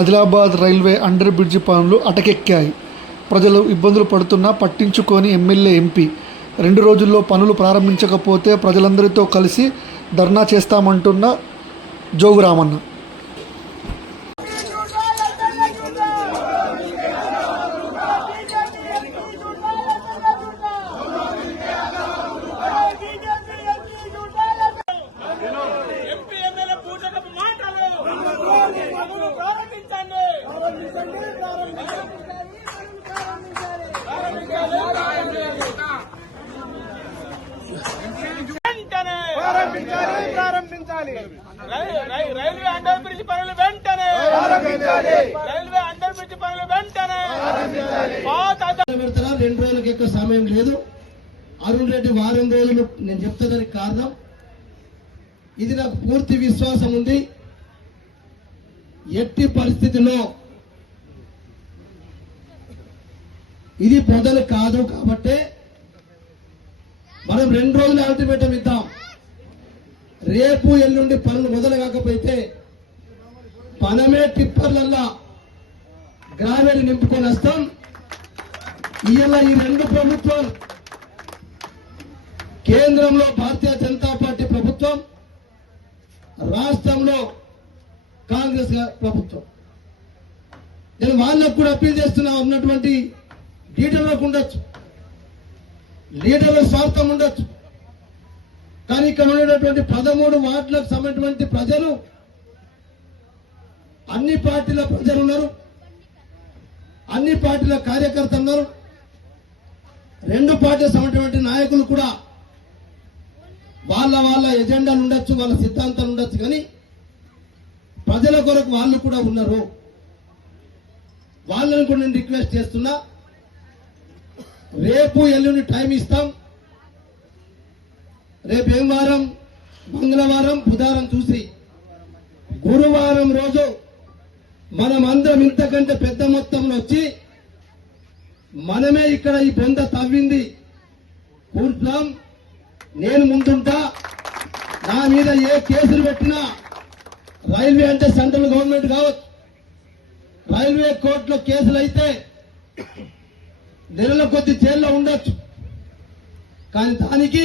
Adilabad railway under bridge పనులు అటకెక్కాయి. ప్రజలు ఇబ్బందులు పడుతున్నా పట్టించుకోని ఎమ్మెల్యే, ఎంపీ 2 రోజుల్లో పనులు ప్రారంభించకపోతే ప్రజలందరితో కలిసి ధర్నా చేస్తామంటున్న జోగురామన్న. రైల్వే అండర్ బ్రిడ్జ్ పనులు వెంటనే రైల్వే అండర్ బ్రిడ్జ్ పనులు వెంటనే 2 రోజులకి ఎక్కువ సమయం లేదు. అరుణ్ రెడ్డి వారం రోజులు నేను చెప్తానికి కారణం ఇది. నాకు పూర్తి విశ్వాసం ఉంది. ఎట్టి పరిస్థితిలో ఇది మొదలు కాదు కాబట్టి మనం 2 రోజులు అల్టిమేటం ఇద్దాం. రేపు ఎల్లుండి పనులు మొదలు కాకపోతే మనమే టిప్పర్లల్లా గ్రావెల్ నింపుకొని వస్తాం. ఇవాళ ఈ 2 ప్రభుత్వం, కేంద్రంలో భారతీయ జనతా పార్టీ ప్రభుత్వం, రాష్ట్రంలో కాంగ్రెస్ ప్రభుత్వం. నేను వాళ్ళకు కూడా అప్పీల్ చేస్తున్నా, ఉన్నటువంటి లీడర్లకు ఉండొచ్చు, లీడర్ల స్వార్థం ఉండొచ్చు, కానీ ఇక్కడ ఉండేటువంటి 13 వార్డులకు సంబంధించినటువంటి ప్రజలు, అన్ని పార్టీల ప్రజలు ఉన్నారు, అన్ని పార్టీల కార్యకర్తలు ఉన్నారు, 2 పార్టీలకు సంబంధించినటువంటి నాయకులు కూడా వాళ్ళ ఎజెండాలు ఉండొచ్చు, వాళ్ళ సిద్ధాంతాలు ఉండొచ్చు, కానీ ప్రజల కొరకు వాళ్ళు కూడా ఉన్నారు. వాళ్ళని కూడా నేను రిక్వెస్ట్ చేస్తున్నా, రేపు ఎల్లుండి టైం ఇస్తాం. రేపు ఏం వారం? మంగళవారం, బుధవారం చూసి గురువారం రోజు మనం అందరం ఇంతకంటే పెద్ద మొత్తంలో వచ్చి మనమే ఇక్కడ ఈ బొంద తవ్వింది కూర్చున్నాం. నేను ముందుంటా. నా మీద ఏ కేసులు పెట్టినా, రైల్వే అంటే సెంట్రల్ గవర్నమెంట్ కావచ్చు, రైల్వే కోర్టులో కేసులు అయితే నెలల కొద్ది జైల్లో ఉండొచ్చు, కానీ దానికి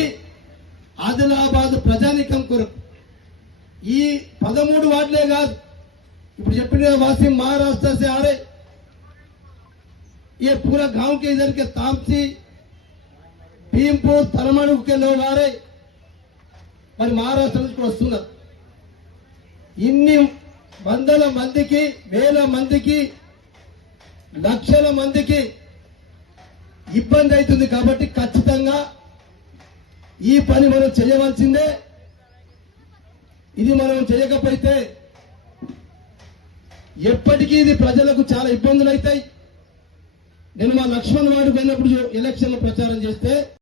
ఆదిలాబాద్ ప్రజానికం కొరకు ఈ 13 वार्डले కాదు, ఇప్పుడు చెప్పిన वासिम महाराष्ट्र से आ रहे, ये पूरा गांव के इधर के तामसी, भीमपुर, तरमणु के लोग आ रहे, మరి మహారాష్ట్ర నుంచి వస్తున్నారు. ఇన్ని వందల మందికి, వేల మందికి, లక్షల మందికి ఇబ్బంది అవుతుంది. కాబట్టి ఖచ్చితంగా ఈ పని మనం చేయవలసిందే. ఇది మనం చేయకపోతే ఎప్పటికీ ఇది ప్రజలకు చాలా ఇబ్బందులు అవుతాయి. నేను మా లక్ష్మణ్ వాడికి వెళ్ళినప్పుడు ఎలక్షన్ ప్రచారం చేస్తే